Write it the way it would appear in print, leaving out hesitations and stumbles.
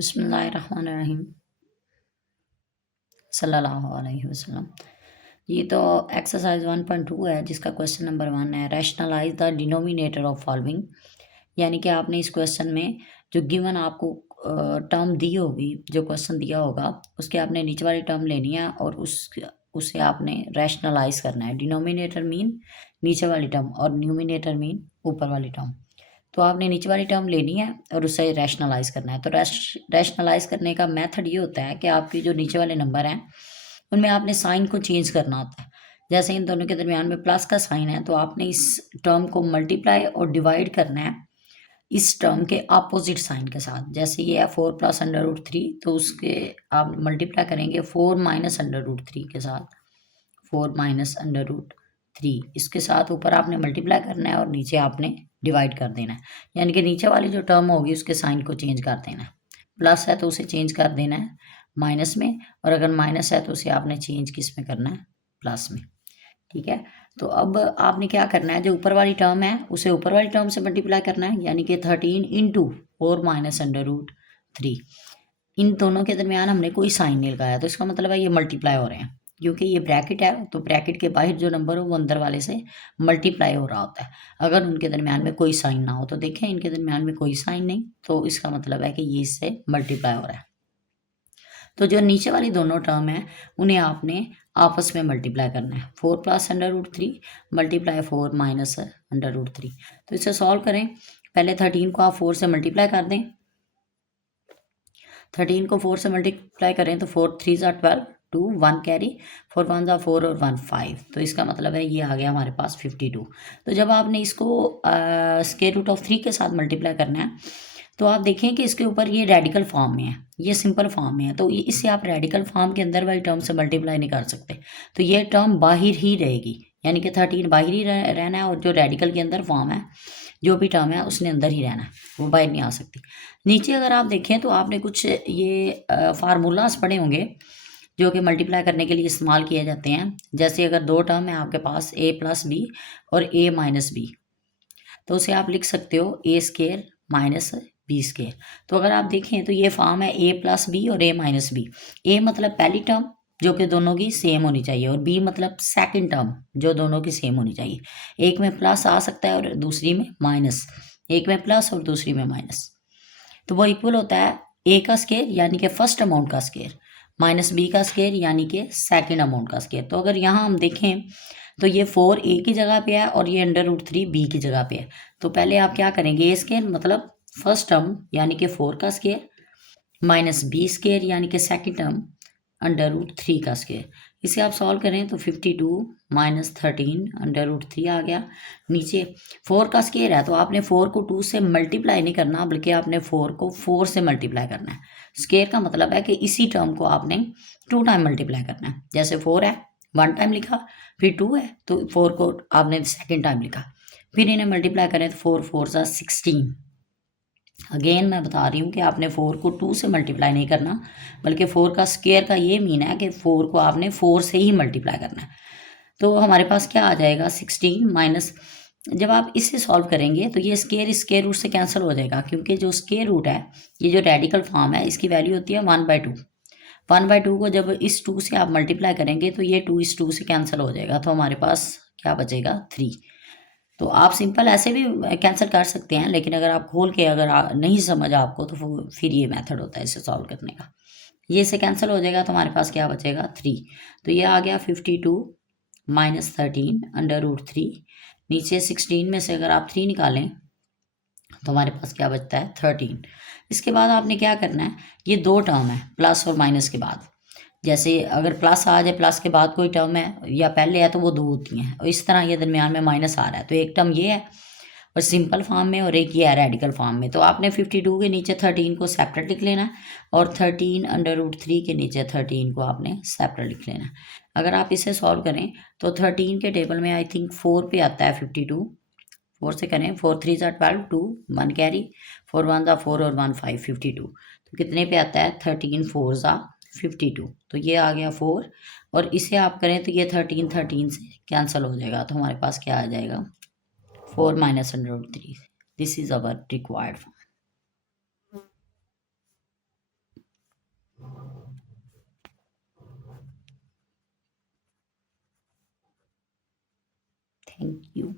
बिस्मिल्लाहिर्रहमानिर्रहीम सल्लल्लाहु अलैहि वसल्लम। ये तो एक्सरसाइज 1.2 है जिसका क्वेश्चन नंबर 1 है, rationalise the denominator of following. यानी कि आपने इस क्वेश्चन में जो गिवन आपको टर्म दी होगी, जो क्वेश्चन दिया होगा उसके आपने नीचे वाली टर्म लेनी है और उसे आपने रैशनलाइज करना है। डिनोमिनेटर मीन नीचे वाली टर्म और न्यूमिनेटर मीन ऊपर वाली टर्म। तो आपने नीचे वाली टर्म लेनी है और उससे रैशनलाइज करना है। तो रैशनलाइज करने का मेथड ये होता है कि आपके जो नीचे वाले नंबर हैं उनमें आपने साइन को चेंज करना होता है। जैसे इन दोनों के दरमियान में प्लस का साइन है तो आपने इस टर्म को मल्टीप्लाई और डिवाइड करना है इस टर्म के अपोजिट साइन के साथ। जैसे ये है 4 प्लस अंडर रूट 3, तो उसके आप मल्टीप्लाई करेंगे 4 माइनस अंडर रूट 3 के साथ। 4 माइनस अंडर रूट 3 इसके साथ ऊपर आपने मल्टीप्लाई करना है और नीचे आपने डिवाइड कर देना है। यानी कि नीचे वाली जो टर्म होगी उसके साइन को चेंज कर देना है। प्लस है तो उसे चेंज कर देना है माइनस में, और अगर माइनस है तो उसे आपने चेंज किस में करना है, प्लस में। ठीक है, तो अब आपने क्या करना है, जो ऊपर वाली टर्म है उसे ऊपर वाली टर्म से मल्टीप्लाई करना है, यानी कि 13 इंटू 4 माइनस अंडर रूट 3। इन दोनों के दरमियान हमने कोई साइन नहीं लगाया तो इसका मतलब है ये मल्टीप्लाई हो रहे हैं। क्योंकि ये ब्रैकेट है तो ब्रैकेट के बाहर जो नंबर हो वो अंदर वाले से मल्टीप्लाई हो रहा होता है। अगर उनके दरमियान में कोई साइन ना हो, तो देखें इनके दरमियान में कोई साइन नहीं, तो इसका मतलब है कि ये इससे मल्टीप्लाई हो रहा है। तो जो नीचे वाली दोनों टर्म है उन्हें आपने आपस में मल्टीप्लाई करना है। 4 plus under root 3 multiply 4 minus under root 3। तो इसे सॉल्व करें। पहले 13 को आप 4 से मल्टीप्लाई कर दें। 13 को 4 से मल्टीप्लाई करें तो 4 3 ज़ा 12, 2 1 कैरी, 4 1 ज़ा 4 और 1 5। तो इसका मतलब है ये आ गया हमारे पास 52। तो जब आपने इसको स्क्वायर रूट ऑफ 3 के साथ मल्टीप्लाई करना है तो आप देखें कि इसके ऊपर ये रेडिकल फॉर्म में है, ये सिंपल फॉर्म में है, तो इससे आप रेडिकल फॉर्म के अंदर वाली टर्म से मल्टीप्लाई नहीं कर सकते। तो ये टर्म बाहर ही रहेगी, यानी कि 13 बाहर ही रहना है, और जो रेडिकल के अंदर फॉर्म है जो भी टर्म है उसने अंदर ही रहना है, वो बाहर नहीं आ सकती। नीचे अगर आप देखें तो आपने कुछ ये फार्मूलाज पढ़े होंगे जो कि मल्टीप्लाई करने के लिए इस्तेमाल किए जाते हैं। जैसे अगर दो टर्म है आपके पास a प्लस बी और a माइनस बी, तो उसे आप लिख सकते हो ए स्केयर माइनस बी स्केयर। तो अगर आप देखें तो ये फॉर्म है ए प्लस बी और ए माइनस बी। ए मतलब पहली टर्म जो कि दोनों की सेम होनी चाहिए, और बी मतलब सेकंड टर्म जो दोनों की सेम होनी चाहिए। एक में प्लस आ सकता है और दूसरी में माइनस, एक में प्लस और दूसरी में माइनस, तो वो इक्वल होता है ए का स्केयर यानी कि फर्स्ट अमाउंट का स्केयर माइनस बी का स्केयर यानी कि सेकंड अमाउंट का स्केयर। तो अगर यहाँ हम देखें तो ये 4 ए की जगह पे है और ये अंडर रूट 3 बी की जगह पे है। तो पहले आप क्या करेंगे, ए स्केयर मतलब फर्स्ट टर्म यानी कि 4 का स्केयर माइनस बी स्केयर यानी कि सेकंड टर्म अंडर रूट 3 का स्केयर। इसे आप सॉल्व करें तो 52 माइनस 13 अंडर रूट 3 आ गया। नीचे 4 का स्केयर है तो आपने 4 को 2 से मल्टीप्लाई नहीं करना, बल्कि आपने 4 को 4 से मल्टीप्लाई करना है। स्केयर का मतलब है कि इसी टर्म को आपने 2 टाइम मल्टीप्लाई करना है। जैसे 4 है 1 टाइम लिखा, फिर 2 है तो 4 को आपने सेकेंड टाइम लिखा, फिर इन्हें मल्टीप्लाई करें तो 4 4 सा 16। अगेन मैं बता रही हूँ कि आपने 4 को 2 से मल्टीप्लाई नहीं करना, बल्कि 4 का स्क्वायर का ये मीन है कि 4 को आपने 4 से ही मल्टीप्लाई करना है। तो हमारे पास क्या आ जाएगा 16 माइनस, जब आप इसे सॉल्व करेंगे तो ये स्क्वायर रूट से कैंसिल हो जाएगा, क्योंकि जो स्क्वायर रूट है ये जो रेडिकल फॉर्म है इसकी वैल्यू होती है 1/2। 1/2 को जब इस 2 से आप मल्टीप्लाई करेंगे तो ये 2 इस 2 से कैंसिल हो जाएगा, तो हमारे पास क्या बचेगा 3। तो आप सिंपल ऐसे भी कैंसिल कर सकते हैं, लेकिन अगर आप खोल के अगर नहीं समझ आपको तो फिर ये मेथड होता है इसे सॉल्व करने का। ये से कैंसिल हो जाएगा तो हमारे पास क्या बचेगा 3। तो ये आ गया 52 माइनस 13 अंडर रूट 3। नीचे 16 में से अगर आप 3 निकालें तो हमारे पास क्या बचता है 13। इसके बाद आपने क्या करना है, ये दो टर्म है प्लस और माइनस के बाद, जैसे अगर प्लस आ जाए प्लस के बाद कोई टर्म है या पहले है तो वो दो होती हैं, और इस तरह ये दरमियान में माइनस आ रहा है तो एक टर्म ये है और सिंपल फॉर्म में, और एक ये है रेडिकल फॉर्म में। तो आपने 52 के नीचे 13 को सेपरेट लिख लेना है, और 13 अंडर रूट 3 के नीचे 13 को आपने सेपरेट लिख लेना है। अगर आप इसे सॉल्व करें तो 13 के टेबल में आई थिंक 4 पे आता है 52। 4 से करें 4 3 ज़ा 12, 2 1 कैरी, 4 1 ज़ा 4 और 1 5 52। तो कितने पे आता है 13 4 ज़ा 52। तो ये आ गया 4, और इसे आप करें तो ये 13 13 से कैंसिल हो जाएगा, तो हमारे पास क्या आ जाएगा 4 minus under root 3। This is our required. Thank you.